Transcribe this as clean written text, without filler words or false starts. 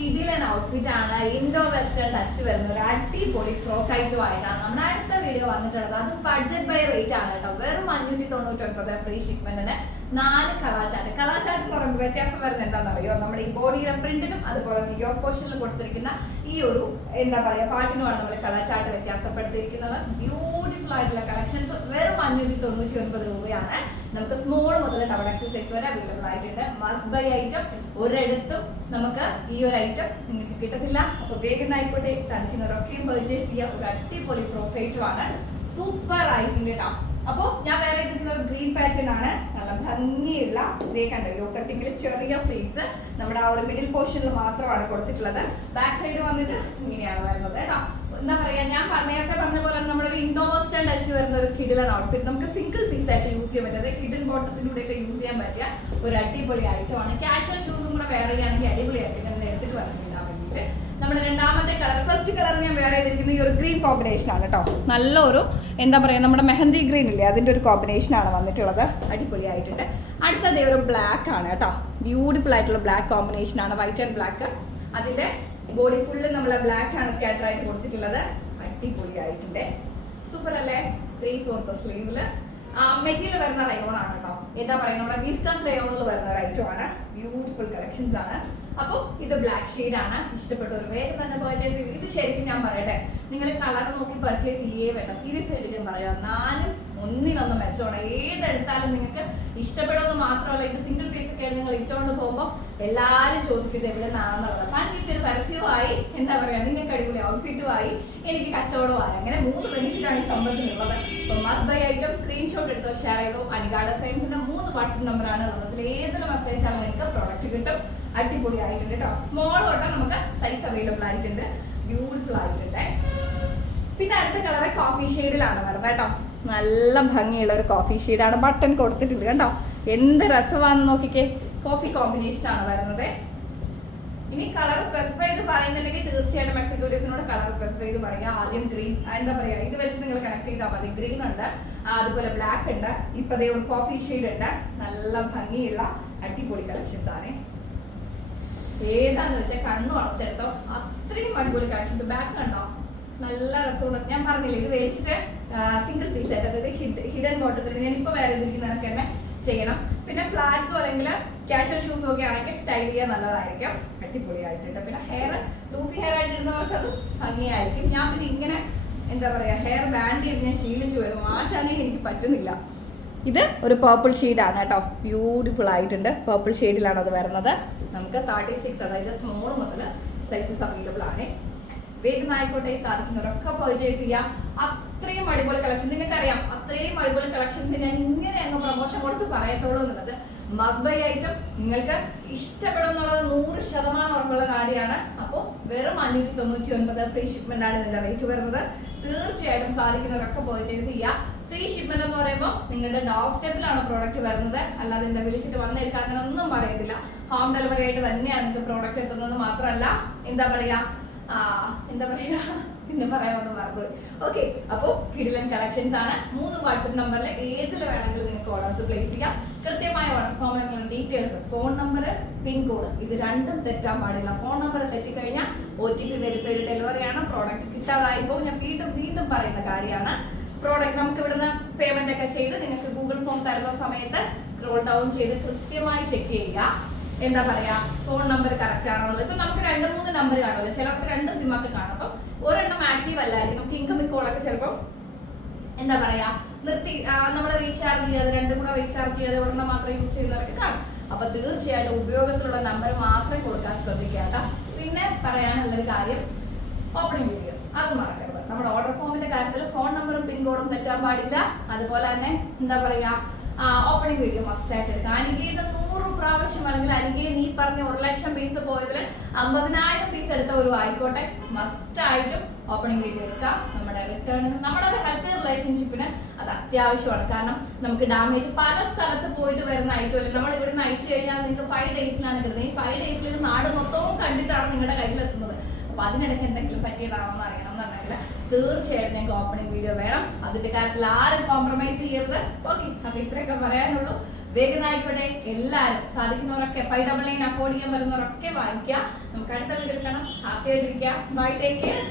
കിടിലൻ ഔട്ട്ഫിറ്റ് ആണ്. Indo western touch വരുന്ന ഒരു അടിപൊളി ഫ്രോക്ക് ഐറ്റമായിട്ടാണ് നമ്മുടെ അടുത്ത വീഡിയോ വന്നിട്ടുള്ളത്. അത് ബഡ്ജറ്റ് ബൈ റേറ്റ് ആണ് കേട്ടോ. വെറും 599 ഫ്രീ ഷിപ്മെന്റിന് 4 കളാചാർട്ട്. കളാചാർട്ട് എന്ന് പറയുമ്പോൾ വ്യത്യാസം വരുന്നത് എന്താണെന്നറിയോ? നമ്മുടെ ഈ ബോഡിയിലെ പ്രിന്റിനും അതുപോലെ യോക്ക് പോർഷനിൽ കൊടുത്തിരിക്കുന്ന ഈ ഒരു എന്താ പറയുക പാട്ടിനുമാണ് നമ്മൾ കളാചാർട്ട് വ്യത്യാസപ്പെടുത്തിയിരിക്കുന്നത്. ബ്യൂട്ടിഫുൾ ആയിട്ടുള്ള കളക്ഷൻസ് വെറും 599 രൂപയാണ്. നമുക്ക് സ്മോൾ മുതൽ XXL സൈസ് വരെ അവൈലബിൾ ആയിട്ടുണ്ട്. Must by item. ഒരിടത്തും നമുക്ക് ഈ ഒരു ഐറ്റം നിങ്ങൾക്ക് കിട്ടത്തില്ല. അപ്പൊ വേഗം ആയിക്കോട്ടെ, സാധിക്കുന്നവരൊക്കെയും പർച്ചേസ് ചെയ്യുക. ഒരു അടിപൊളി ഫ്രോക്ക് ഐറ്റം ആണ്. സൂപ്പർ ആയിട്ടുണ്ട് കേട്ടോ. അപ്പോൾ ഞാൻ വേറെ എടുക്കുന്ന ഒരു ഗ്രീൻ പാറ്റേൺ ആണ്. നല്ല ഭംഗിയുള്ള ഇതേ കണ്ടോ യോ കട്ടിങ്ങിൽ ചെറിയ ഫ്ലീറ്റ്സ് നമ്മുടെ ആ ഒരു മിഡിൽ പോർഷനിൽ മാത്രമാണ് കൊടുത്തിട്ടുള്ളത്. ബാക്ക് സൈഡ് വന്നിട്ട് ഇങ്ങനെയാണ് വരുന്നത് കേട്ടോ. എന്താ പറയാ, ഞാൻ നേരത്തെ പറഞ്ഞ പോലെ നമ്മുടെ ഒരു ഇൻഡോ വെസ്റ്റേൺ ടച്ച് വരുന്ന ഒരു കിടിലൻ ഔട്ട്ഫിറ്റ് നമുക്ക് സിംഗിൾ പീസ് ആയിട്ട് യൂസ് ചെയ്യാൻ പറ്റുന്നത് ഹിഡൻ ബോട്ടത്തിലൂടെ ഒക്കെ യൂസ് ചെയ്യാൻ പറ്റിയ ഒരു അടിപൊളി ഐറ്റമാണ്. കാഷ്വൽ ഷൂസും കൂടെ വേറെ ആണെങ്കിൽ അടിപൊളിയായിട്ട് ഞാൻ എടുത്തിട്ട് വന്നിട്ടുണ്ടാൻ വേണ്ടിയിട്ട്. നമ്മുടെ രണ്ടാമത്തെ കളർ, ഫസ്റ്റ് കളർ ഞാൻ വേറെ ചെയ്തിരിക്കുന്ന ഈ ഒരു ഗ്രീൻ കോമ്പിനേഷൻ ആണ് കേട്ടോ. നല്ലൊരു എന്താ പറയുക, നമ്മുടെ മെഹന്തി ഗ്രീൻ ഇല്ലേ, അതിൻ്റെ ഒരു കോമ്പിനേഷൻ ആണ് വന്നിട്ടുള്ളത്. അടിപൊളിയായിട്ടുണ്ട്. അടുത്തതേ ഒരു ബ്ലാക്ക് ആണ് കേട്ടോ. ബ്യൂട്ടിഫുൾ ആയിട്ടുള്ള ബ്ലാക്ക് കോമ്പിനേഷൻ ആണ്, വൈറ്റ് ആൻഡ് ബ്ലാക്ക്. അതിന്റെ ബോഡി ഫുള്ള് നമ്മളെ ബ്ലാക്ക് ആണ് സ്കാറ്റർ ആയിട്ട് കൊടുത്തിട്ടുള്ളത്. അടിപൊളിയായിട്ടുണ്ട്. സൂപ്പർ അല്ലേ? 3/4 സ്ലീവില് മെറ്റീരിയൽ വരുന്ന റയോൺ ആണ് കേട്ടോ. എന്താ പറയുക, നമ്മുടെ വീസ്കാസ് റയോണിൽ വരുന്ന ഒരു ഐറ്റം ആണ്. ബ്യൂട്ടിഫുൾ കളക്ഷൻസ് ആണ്. അപ്പോൾ ഇത് ബ്ലാക്ക് ഷെയ്ഡ് ആണ്. ഇഷ്ടപ്പെട്ടവർ വേഗം തന്നെ പർച്ചേസ് ചെയ്ത്. ഇത് ശരിക്കും ഞാൻ പറയട്ടെ, നിങ്ങൾ കളർ നോക്കി പർച്ചേസ് ചെയ്യേ വേണ്ട. സീരിയസ് ആയിട്ട് ഞാൻ പറയാം, 4 ഒന്നിനൊന്നും മെച്ചമാണ്. ഏതെടുത്താലും നിങ്ങൾക്ക് ഇഷ്ടപ്പെടുമെന്ന് മാത്രമല്ല, ഇത് സിംഗിൾ പീസ് ഒക്കെ നിങ്ങൾ ഇട്ടുകൊണ്ട് പോകുമ്പോൾ എല്ലാവരും ചോദിക്കുന്നത് എവിടെ നിന്നാണെന്നുള്ളത്. അപ്പം എനിക്ക് ഒരു പരസ്യമായി എന്താ പറയുക, നിങ്ങൾക്ക് അടിപൊളി ഔട്ട്ഫിറ്റുമായി എനിക്ക് കച്ചവടമായി. അങ്ങനെ 3 ബെനിഫിറ്റാണ് ഈ സംഭവത്തിനുള്ളത്. അപ്പം മസ്റ്റ് ബൈ ഐറ്റം സ്ക്രീൻഷോട്ട് എടുത്തോ, ഷെയർ ചെയ്തോ. അനികാ ഡിസൈൻസിന്റെ 3 വാട്സ്ആപ്പ് നമ്പറാണ് ഉള്ളത്. അതിൽ ഏതൊരു മെസ്സേജ് ആണെങ്കിലും നിങ്ങൾക്ക് പ്രോഡക്റ്റ് കിട്ടും. അടിപൊളി ആയിട്ടുണ്ട് കേട്ടോ. സ്മോൾ തൊട്ടാ നമുക്ക് സൈസ് അവൈലബിൾ ആയിട്ടുണ്ട്. ബ്യൂട്ടിഫുൾ ആയിട്ടുണ്ട്. പിന്നെ അടുത്ത കളർ കോഫി ഷെയ്ഡിലാണ് വരുന്നത് കേട്ടോ. നല്ല ഭംഗിയുള്ള ഒരു കോഫി ഷെയ്ഡാണ്. ബട്ടൺ കൊടുത്തിട്ടുണ്ട് കേട്ടോ. എന്ത് രസമാണെന്ന് നോക്കിക്കേ. കോഫി കോമ്പിനേഷൻ ആണ് വരുന്നത്. ഇനി കളർ സ്പെസിഫൈ ചെയ്ത് പറയുന്നുണ്ടെങ്കിൽ തീർച്ചയായിട്ടും എക്സിക്യൂട്ടീവ്സിനോട് കളർ സ്പെസിഫൈ ചെയ്ത് പറയുക. ആദ്യം ഗ്രീൻ, എന്താ പറയുക, ഇത് വെച്ച് നിങ്ങൾ കണക്ട് ചെയ്താൽ മതി. ഗ്രീൻ ഉണ്ട്, അതുപോലെ ബ്ലാക്ക് ഉണ്ട്, ഇപ്പതേ ഒരു കോഫി ഷെയ്ഡ് ഉണ്ട്. നല്ല ഭംഗിയുള്ള അടിപൊളി കളക്ഷൻസ് ആണ്. ഏതാന്ന് വെച്ചാൽ കണ്ണു അടച്ചെടുത്തോ, അത്രയും അടിപൊളി കളക്ഷൻസ്. ബാക്ക് കണ്ടോ, നല്ല രസമുണ്ട്. ഞാൻ പറഞ്ഞില്ലേ, ഇത് മേടിച്ചിട്ട് സിംഗിൾ പീസ് ആയിട്ട്, അതായത് ഹിഡൻ ബോട്ടത്തിൽ ഞാൻ ഇപ്പോൾ വേറെ ഇതിരിക്കുന്നതൊക്കെ തന്നെ ചെയ്യണം. പിന്നെ ഫ്ലാറ്റ്സോ അല്ലെങ്കിൽ കാഷ്വൽ ഷൂസോ ഒക്കെ ആണെങ്കിൽ സ്റ്റൈൽ ചെയ്യാൻ നല്ലതായിരിക്കും. അടിപൊളിയായിട്ടുണ്ട്. പിന്നെ ഹെയർ ലൂസി ഹെയർ ആയിട്ട് ഇടുന്നവർക്ക് അതും ഭംഗിയായിരിക്കും. ഞാൻ പിന്നെ ഇങ്ങനെ എന്താ പറയുക, ഹെയർ ബാൻഡ് ചെയ്ത് ഞാൻ ശീലിച്ചു പോയത്, മാറ്റാനേ എനിക്ക് പറ്റുന്നില്ല. ഇത് ഒരു പേർപ്പിൾ ഷെയ്ഡാണ് കേട്ടോ. ബ്യൂട്ടിഫുൾ ആയിട്ടുണ്ട്. പേർപ്പിൾ ഷെയ്ഡിലാണ് അത് വരുന്നത്. നമുക്ക് 36 അതായത് സ്മോൾ മുതൽ സൈസസ് അവൈലബിൾ ആണ്. വേഗം ആയിക്കോട്ടെ, സാധിക്കുന്നവരൊക്കെ പർച്ചേസ് ചെയ്യാം. അത്രയും അടിപൊളി കളക്ഷൻ, നിങ്ങൾക്കറിയാം അത്രയും അടിപൊളി കളക്ഷൻസ് ഞാൻ ഇങ്ങനെ അങ്ങ് പ്രൊമോഷൻ കൊടുത്ത് പറയത്തുള്ളൂ എന്നുള്ളത്. മസ്റ്റ് ബൈ ഐറ്റം നിങ്ങൾക്ക് ഇഷ്ടപ്പെടും എന്നുള്ളത് 100% ഉറപ്പുള്ള കാര്യമാണ്. അപ്പോൾ വെറും 599 ഫ്രീ ഷിപ്മെന്റ് ആണ് ഇതിന്റെ റേറ്റ് വരുന്നത്. തീർച്ചയായിട്ടും സാധിക്കുന്നവരൊക്കെ പർച്ചേസ് ചെയ്യുക. ഫ്രീ ഷിപ്മെന്റ് എന്ന് പറയുമ്പോൾ നിങ്ങളുടെ ഡോർ സ്റ്റെപ്പിലാണ് പ്രോഡക്റ്റ് വരുന്നത്. അല്ലാതെ എന്താ വിളിച്ചിട്ട് വന്നെടുക്കാൻ അങ്ങനെ ഒന്നും പറയത്തില്ല. ഹോം ഡെലിവറി ആയിട്ട് തന്നെയാണ് നിങ്ങൾക്ക് പ്രോഡക്റ്റ് എത്തുന്നത്. മാത്രമല്ല എന്താ പറയാ പിന്നെ പറയാമെന്ന് മറന്നു. ഓക്കെ, അപ്പോൾ കിടിലൻ കളക്ഷൻസ് ആണ്. 3 വാട്സ്ആപ്പ് നമ്പറിൽ ഏതിൽ വേണമെങ്കിലും നിങ്ങൾക്ക് ഓർഡേഴ്സ് പ്ലേസ് ചെയ്യാം. കൃത്യമായ ഓർഡർ ഫോമിൽ നിങ്ങളുടെ ഡീറ്റെയിൽസ്, ഫോൺ നമ്പർ, പിൻകോഡ്, ഇത് രണ്ടും തെറ്റാൻ പാടില്ല. ഫോൺ നമ്പർ തെറ്റിക്കഴിഞ്ഞാൽ OTP വെരിഫൈഡ് ഡെലിവറിയാണ്. പ്രോഡക്റ്റ് കിട്ടാതായിപ്പോൾ ഞാൻ വീണ്ടും പറയുന്ന കാര്യമാണ്. പ്രോഡക്റ്റ് നമുക്ക് ഇവിടുന്ന് പേയ്മെന്റ് ഒക്കെ ചെയ്ത് നിങ്ങൾക്ക് ഗൂഗിൾ ഫോം തരുന്ന സമയത്ത് സ്ക്രോൾ ഡൗൺ ചെയ്ത് കൃത്യമായി ചെക്ക് ചെയ്യുക. എന്താ പറയാ, ഫോൺ നമ്പർ കറക്റ്റ് ആണോ എന്നുള്ളത്. ഇപ്പൊ നമുക്ക് 2-3 നമ്പർ കാണുമല്ലോ, ചിലർക്ക് 2 സിമ്മൊക്കെ കാണും. അപ്പം ഒരെണ്ണം ആക്റ്റീവ് അല്ലായിരിക്കും. നമുക്ക് ഇൻകമിംഗ് കോളൊക്കെ ചിലപ്പോൾ എന്താ പറയാ നിർത്തി നമ്മൾ റീചാർജ് ചെയ്യാതെ 2 കൂടെ റീചാർജ് ചെയ്യാതെ ഒരെണ്ണം മാത്രം യൂസ് ചെയ്യുന്നവർക്ക് കാണും. അപ്പൊ തീർച്ചയായിട്ടും ഉപയോഗത്തിലുള്ള നമ്പർ മാത്രം കൊടുക്കാൻ ശ്രദ്ധിക്കുക. പിന്നെ പറയാനുള്ളൊരു കാര്യം, ഓപ്പണിംഗ് വീഡിയോ അത് മറക്കരുത്. നമ്മുടെ ഓർഡർ ഫോമിന്റെ കാര്യത്തിൽ ഫോൺ നമ്പറും പിൻകോഡും തെറ്റാൻ പാടില്ല. അതുപോലെ തന്നെ എന്താ പറയാ, ഓപ്പണിംഗ് വീഡിയോ മസ്റ്റ് ആയിട്ട് എടുക്കാം. അനികയുടെ 100 പ്രാവശ്യം അല്ലെങ്കിൽ അനികയെ നീ പറഞ്ഞ 1,00,000 പീസ് പോയതിൽ 50,000 പീസ് എടുത്ത ഒരു ആയിക്കോട്ടെ, മസ്റ്റ് ആയിട്ടും ഓപ്പണിംഗ് വീഡിയോ എടുക്കാം. നമ്മുടെ റിട്ടേണിന്, നമ്മുടെ ഒരു ഹെൽത്തി റിലേഷൻഷിപ്പിന് അത് അത്യാവശ്യമാണ്. കാരണം നമുക്ക് ഡാമേജ് പല സ്ഥലത്ത് പോയിട്ട് വരുന്ന ഐറ്റം നമ്മൾ ഇവിടെ നിന്ന് അയച്ചു കഴിഞ്ഞാൽ നിങ്ങൾക്ക് 5 ഡേയ്സിലാണ് കിട്ടുന്നത്. ഈ 5 ഡേയ്സിൽ ഇത് നാട് മൊത്തവും കണ്ടിട്ടാണ് നിങ്ങളുടെ കയ്യിലെത്തുന്നത്. അപ്പൊ അതിനിടയ്ക്ക് എന്തെങ്കിലും പറ്റിയതാണെന്ന് അറിയണം എന്നുണ്ടെങ്കിൽ തീർച്ചയായിട്ടും ഞങ്ങൾക്ക് ഓപ്പണിംഗ് വീഡിയോ വേണം. അതിന്റെ കാര്യത്തിൽ ആരും കോംപ്രമൈസ് ചെയ്യരുത്. ഓക്കെ, അപ്പൊ ഇത്രയൊക്കെ പറയാനുള്ളൂ. വേഗം ആയിക്കോട്ടെ. എല്ലാവരും സാധിക്കുന്നവരൊക്കെ 599 അഫോർഡ് ചെയ്യാൻ പറ്റുന്നവരൊക്കെ വാങ്ങിക്കുക. നമുക്ക് അടുത്ത വീഡിയോയിൽ കാണാം. ഹാപ്പി ആയിട്ടിരിക്കുക. Bye, take care.